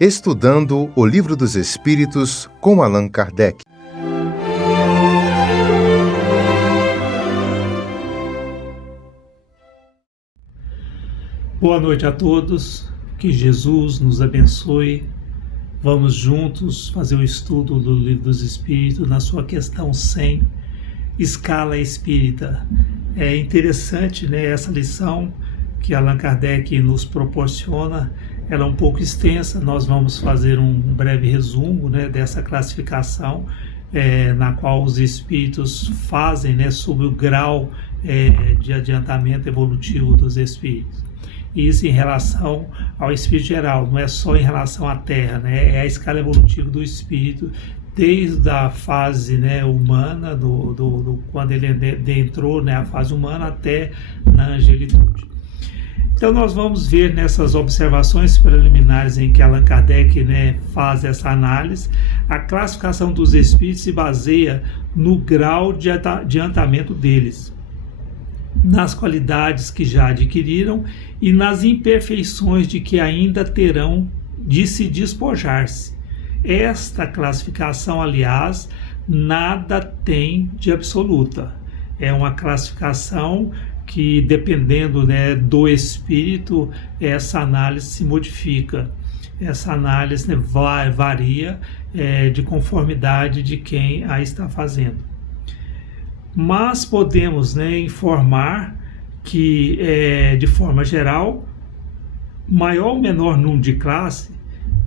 Estudando o Livro dos Espíritos com Allan Kardec. Boa noite a todos, que Jesus nos abençoe. Vamos juntos fazer o estudo do Livro dos Espíritos na sua questão 100, escala espírita. É interessante, né, essa lição que Allan Kardec nos proporciona. Ela é um pouco extensa, nós vamos fazer um breve resumo, né, dessa classificação, na qual os espíritos fazem, né, sobre o grau de adiantamento evolutivo dos espíritos. Isso em relação ao espírito geral, não é só em relação à Terra, né, é a escala evolutiva do espírito, desde a fase, né, humana, quando ele entrou, né, a fase humana, até na angelitude. Então nós vamos ver nessas observações preliminares em que Allan Kardec, né, faz essa análise. A classificação dos espíritos se baseia no grau de adiantamento deles, nas qualidades que já adquiriram e nas imperfeições de que ainda terão de se despojar-se. Esta classificação, aliás, nada tem de absoluta. É uma classificação que, dependendo, né, do espírito, essa análise se modifica. Essa análise, né, varia de conformidade de quem a está fazendo. Mas podemos, né, informar que, de forma geral, maior ou menor número de classe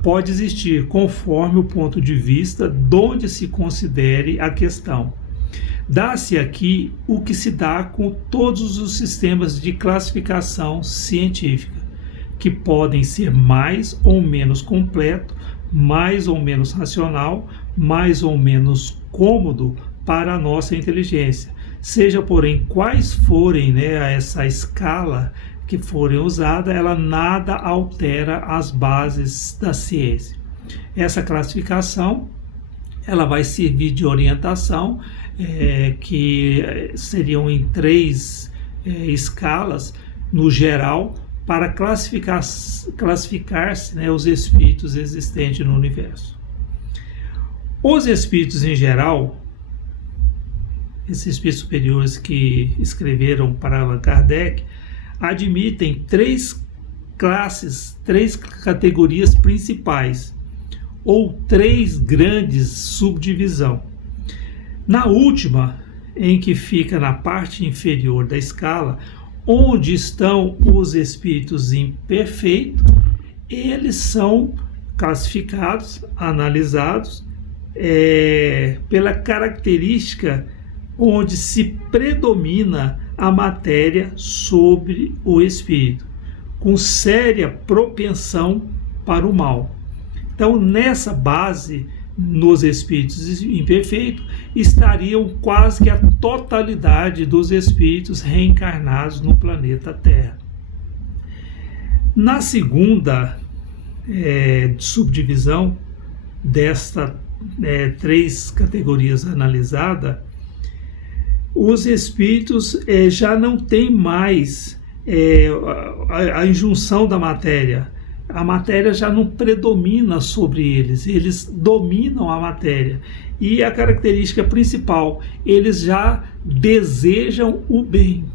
pode existir conforme o ponto de vista de onde se considere a questão. Dá-se aqui o que se dá com todos os sistemas de classificação científica, que podem ser mais ou menos completo, mais ou menos racional, mais ou menos cômodo para a nossa inteligência. Seja, porém, quais forem, né, essa escala que forem usada, ela nada altera as bases da ciência. Essa classificação, ela vai servir de orientação, que seriam em 3 escalas, no geral, para classificar-se, né, os espíritos existentes no universo. Os espíritos em geral, esses espíritos superiores que escreveram para Allan Kardec, admitem 3 classes, 3 categorias principais, ou 3 grandes subdivisões. Na última, em que fica na parte inferior da escala, onde estão os espíritos imperfeitos, eles são classificados, analisados, pela característica onde se predomina a matéria sobre o espírito, com séria propensão para o mal. Então, nessa base, nos espíritos imperfeitos, estariam quase que a totalidade dos espíritos reencarnados no planeta Terra. Na segunda subdivisão desta 3 categorias analisadas, os espíritos já não têm mais a injunção da matéria. A matéria já não predomina sobre eles, eles dominam a matéria. E a característica principal, eles já desejam o bem.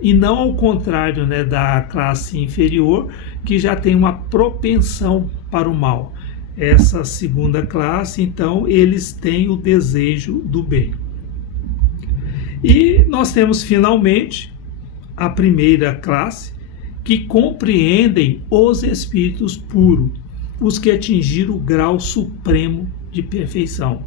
E não ao contrário, né, da classe inferior, que já tem uma propensão para o mal. Essa segunda classe, então, eles têm o desejo do bem. E nós temos, finalmente, a primeira classe, que compreendem os espíritos puros, os que atingiram o grau supremo de perfeição.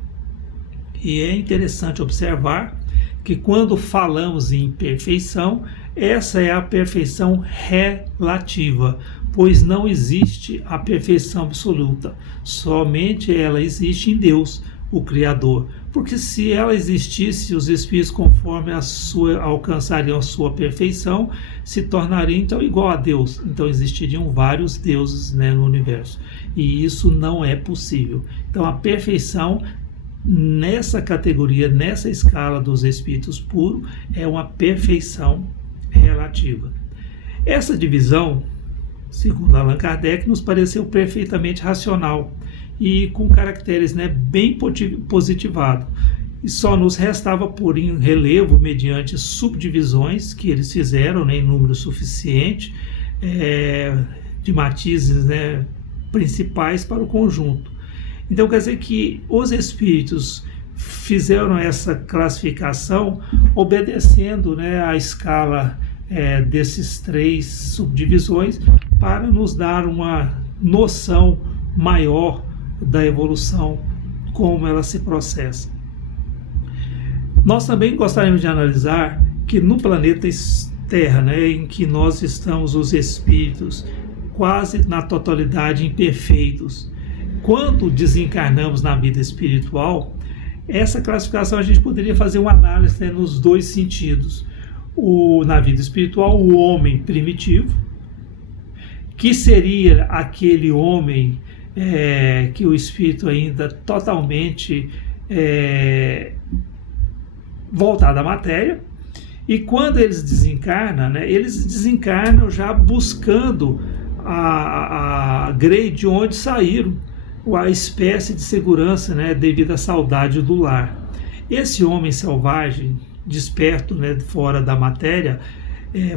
E é interessante observar que quando falamos em perfeição, essa é a perfeição relativa, pois não existe a perfeição absoluta, somente ela existe em Deus, o Criador. Porque se ela existisse, os espíritos, conforme alcançariam a sua perfeição, se tornariam então igual a Deus. Então existiriam vários deuses, né, no universo. E isso não é possível. Então a perfeição, nessa categoria, nessa escala dos espíritos puros, é uma perfeição relativa. Essa divisão segundo Allan Kardec, nos pareceu perfeitamente racional e com caracteres, né, bem positivados. E só nos restava pôr em relevo, mediante subdivisões que eles fizeram, né, em número suficiente, de matizes, né, principais para o conjunto. Então quer dizer que os espíritos fizeram essa classificação obedecendo, né, a escala desses 3 subdivisões para nos dar uma noção maior da evolução, como ela se processa. Nós também gostaríamos de analisar que no planeta Terra, né, em que nós estamos, os espíritos, quase na totalidade imperfeitos, quando desencarnamos na vida espiritual, essa classificação a gente poderia fazer uma análise, né, nos 2 sentidos. Na vida espiritual, o homem primitivo, que seria aquele homem que o espírito ainda totalmente voltado à matéria, e quando eles desencarnam, né, eles desencarnam já buscando a grei de onde saíram, a espécie de segurança, né, devido à saudade do lar. Esse homem selvagem, desperto, né, fora da matéria,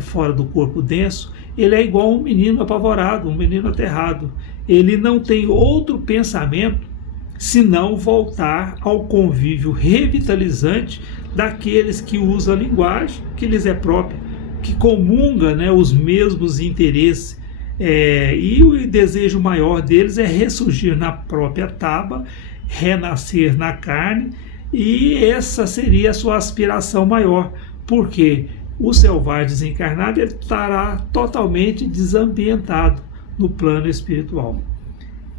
fora do corpo denso, ele é igual a um menino apavorado, um menino aterrado. Ele não tem outro pensamento senão voltar ao convívio revitalizante daqueles que usam a linguagem que lhes é própria, que comunga, né, os mesmos interesses, e o desejo maior deles é ressurgir na própria taba, renascer na carne, e essa seria a sua aspiração maior, porque o selvagem desencarnado ele estará totalmente desambientado no plano espiritual.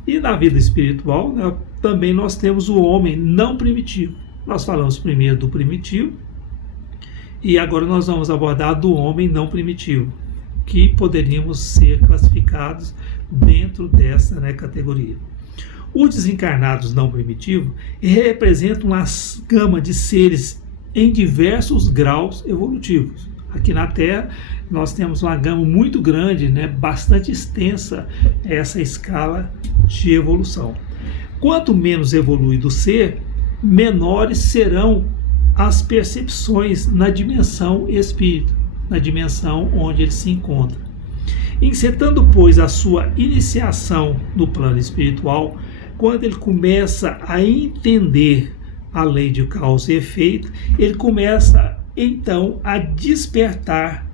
E na vida espiritual, né, também nós temos o homem não primitivo. Nós falamos primeiro do primitivo e agora nós vamos abordar do homem não primitivo, que poderíamos ser classificados dentro dessa, né, categoria. Os desencarnados não primitivos representam uma gama de seres em diversos graus evolutivos. Aqui na Terra nós temos uma gama muito grande, né, bastante extensa, essa escala de evolução. Quanto menos evoluído o ser, menores serão as percepções na dimensão espírito, na dimensão onde ele se encontra. Encetando, pois, a sua iniciação no plano espiritual, quando ele começa a entender a lei de causa e efeito, ele começa então a despertar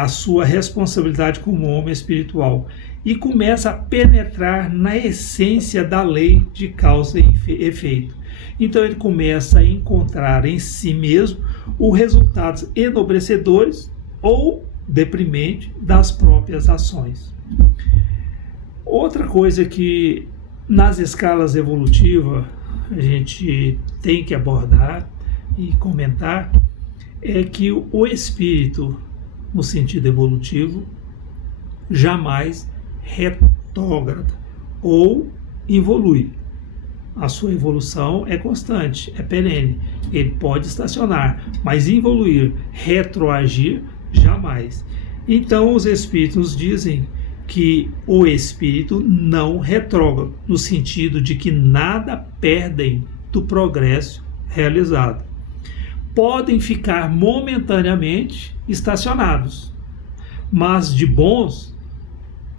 a sua responsabilidade como homem espiritual e começa a penetrar na essência da lei de causa e efeito. Então ele começa a encontrar em si mesmo os resultados enobrecedores ou deprimentes das próprias ações. Outra coisa que nas escalas evolutivas a gente tem que abordar e comentar é que o espírito, no sentido evolutivo, jamais retrógrada ou evolui. A sua evolução é constante, é perene. Ele pode estacionar, mas evoluir, retroagir, jamais. Então os espíritos dizem que o espírito não retrógrado, no sentido de que nada perdem do progresso realizado. Podem ficar momentaneamente estacionados, mas de bons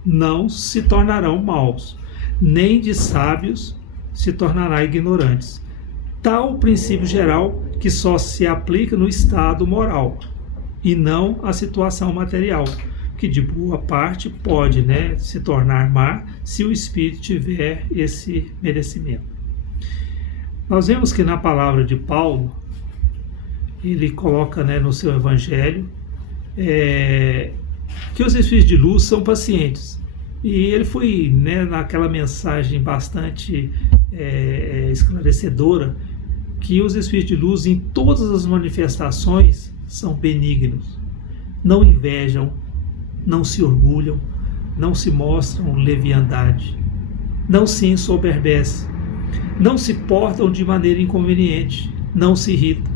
não se tornarão maus, nem de sábios se tornará ignorantes. Tal o princípio geral que só se aplica no estado moral e não à situação material, que de boa parte pode, né, se tornar má se o espírito tiver esse merecimento. Nós vemos que na palavra de Paulo, ele coloca, né, no seu evangelho, que os espíritos de luz são pacientes. E ele foi, né, naquela mensagem bastante esclarecedora, que os espíritos de luz em todas as manifestações são benignos, não invejam, não se orgulham, não se mostram leviandade, não se ensoberbecem, não se portam de maneira inconveniente, não se irritam,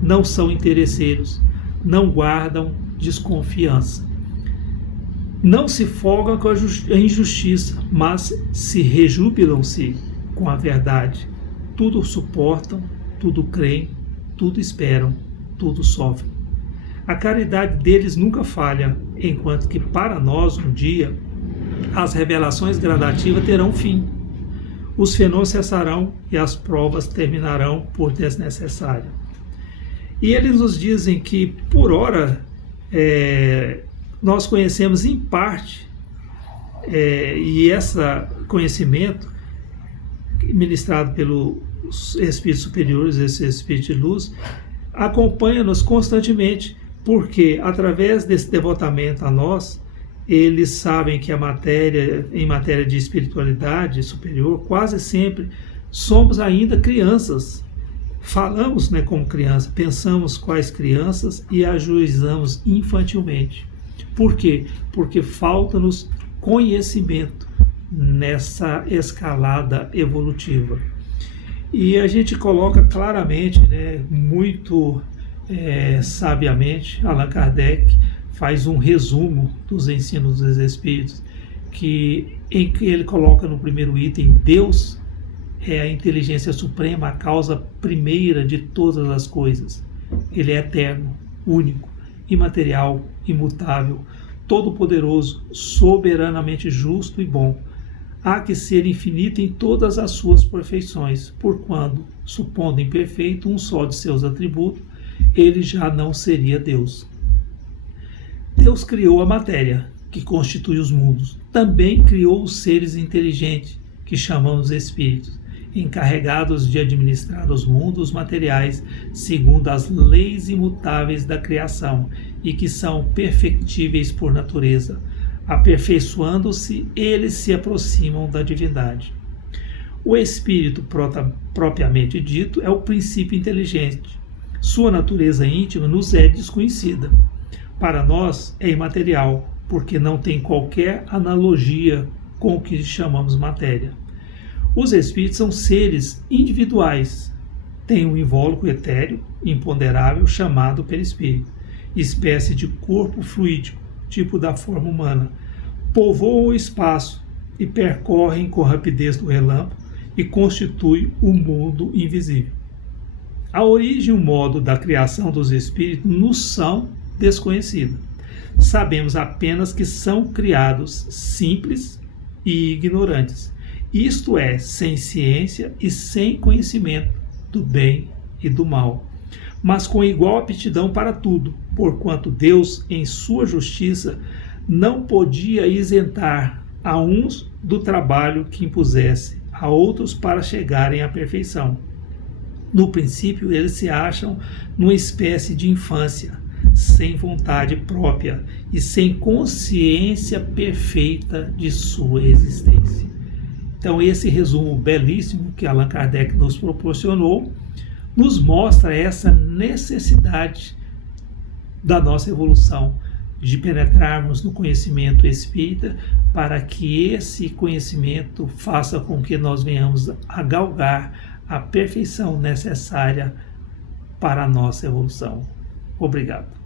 não são interesseiros, não guardam desconfiança. Não se folgam com a injustiça, mas se rejubilam-se com a verdade. Tudo suportam, tudo creem, tudo esperam, tudo sofrem. A caridade deles nunca falha, enquanto que para nós, um dia, as revelações gradativas terão fim. Os fenômenos cessarão e as provas terminarão por desnecessário. E eles nos dizem que, por ora, nós conhecemos em parte, e esse conhecimento ministrado pelos Espíritos superiores, esse Espírito de luz, acompanha-nos constantemente, porque através desse devotamento a nós, eles sabem que em matéria de espiritualidade superior, quase sempre somos ainda crianças. Falamos, como criança, pensamos quais crianças e ajuizamos infantilmente. Por quê? Porque falta-nos conhecimento nessa escalada evolutiva. E a gente coloca claramente, muito sabiamente, Allan Kardec faz um resumo dos ensinos dos Espíritos, em que ele coloca no primeiro item: Deus é a inteligência suprema, a causa primeira de todas as coisas. Ele é eterno, único, imaterial, imutável, todo-poderoso, soberanamente justo e bom. Há que ser infinito em todas as suas perfeições, porquanto, supondo imperfeito um só de seus atributos, ele já não seria Deus. Deus criou a matéria, que constitui os mundos. Também criou os seres inteligentes, que chamamos espíritos, encarregados de administrar os mundos materiais segundo as leis imutáveis da criação e que são perfectíveis por natureza. Aperfeiçoando-se, eles se aproximam da divindade. O espírito propriamente dito é o princípio inteligente. Sua natureza íntima nos é desconhecida. Para nós é imaterial, porque não tem qualquer analogia com o que chamamos matéria. Os espíritos são seres individuais, têm um invólucro etéreo, imponderável, chamado perispírito, espécie de corpo fluídico, tipo da forma humana, povoam o espaço e percorrem com rapidez do relâmpago e constituem o mundo invisível. A origem e o modo da criação dos espíritos nos são desconhecidos. Sabemos apenas que são criados simples e ignorantes, isto é, sem ciência e sem conhecimento do bem e do mal, mas com igual aptidão para tudo, porquanto Deus, em sua justiça, não podia isentar a uns do trabalho que impusesse a outros para chegarem à perfeição. No princípio, eles se acham numa espécie de infância, sem vontade própria e sem consciência perfeita de sua existência. Então, esse resumo belíssimo que Allan Kardec nos proporcionou nos mostra essa necessidade da nossa evolução, de penetrarmos no conhecimento espírita, para que esse conhecimento faça com que nós venhamos a galgar a perfeição necessária para a nossa evolução. Obrigado.